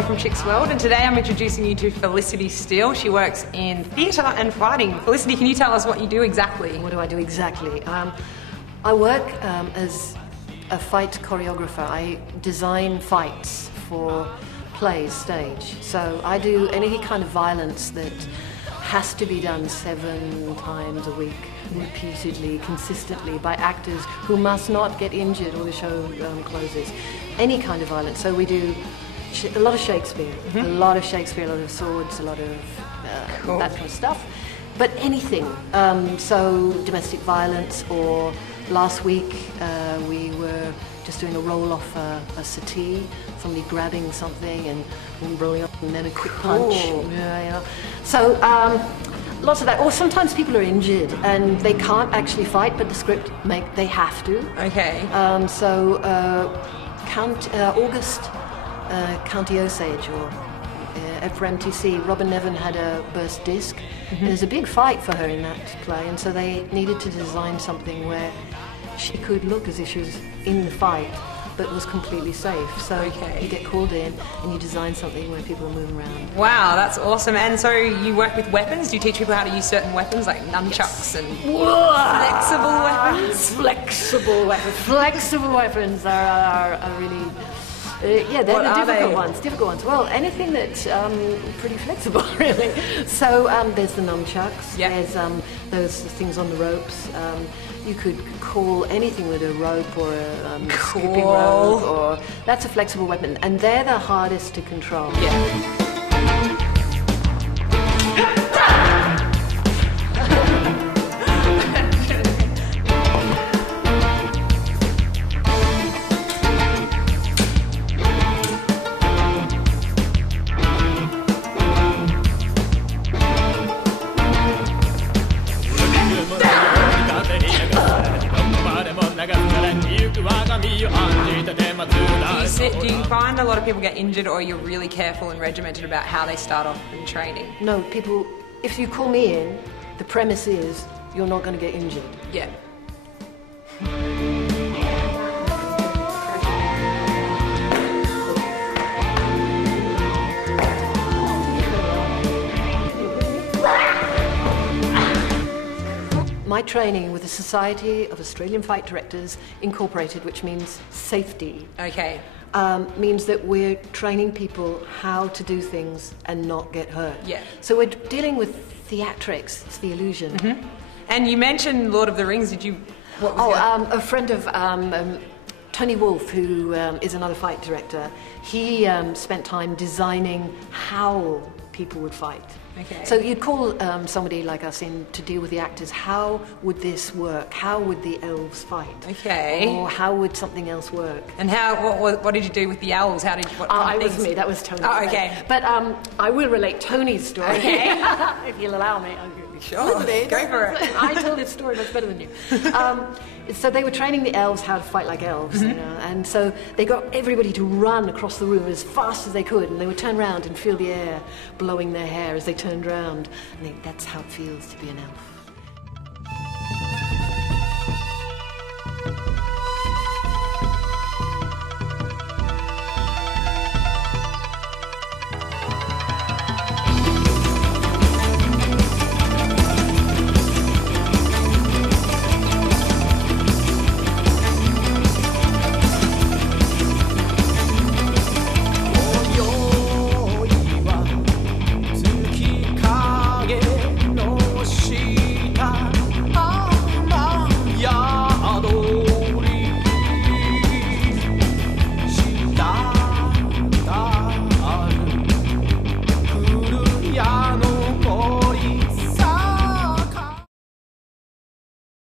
Chloe from Chick's World, and today I'm introducing you to Felicity Steele. She works in theatre and fighting. Felicity, can you tell us what you do exactly? What do I do exactly? I work as a fight choreographer. I design fights for plays, stage. So I do any kind of violence that has to be done 7 times a week, repeatedly, consistently, by actors who must not get injured or the show closes. Any kind of violence. So we do a lot of Shakespeare, a lot of swords, a lot of that kind of stuff. But anything. So domestic violence, or last week we were just doing a roll off a settee, somebody grabbing something and rolling up, and then a quick punch. Yeah. So lots of that. Or sometimes people are injured and they can't actually fight, but the script they have to. Okay. August County Osage, or for MTC, Robin Nevin had a burst disc. And there's a big fight for her in that play, and so they needed to design something where she could look as if she was in the fight, but was completely safe. So you get called in and you design something where people are moving around. Wow, that's awesome. And so you work with weapons? Do you teach people how to use certain weapons, like nunchucks and flexible weapons? Flexible weapons are really... they're the difficult ones. Well, anything that's pretty flexible, really. So there's the nunchucks, there's those things on the ropes. You could call anything with a rope or a skipping rope, or that's a flexible weapon, and they're the hardest to control. Do you find a lot of people get injured, or you're really careful and regimented about how they start off in training? No, people, if you call me in, the premise is you're not going to get injured. Yeah. My training with the Society of Australian Fight Directors Incorporated, which means safety, means that we're training people how to do things and not get hurt. Yeah. So we're dealing with theatrics, it's the illusion. And you mentioned Lord of the Rings. Did you... What was a friend of Tony Wolfe, who is another fight director, he spent time designing how people would fight. Okay. So you'd call somebody like us in to deal with the actors. How would this work? How would the elves fight? Okay. Or how would something else work? And what did you do with the elves? How did you... It was me. That was Tony. Oh, okay. But I will relate Tony's story. Okay. If you'll allow me. Sure. Go for it. I told this story much better than you. So they were training the elves how to fight like elves, you know, and so they got everybody to run across the room as fast as they could, and they would turn around and feel the air blowing their hair as they turned around, and that's how it feels to be an elf.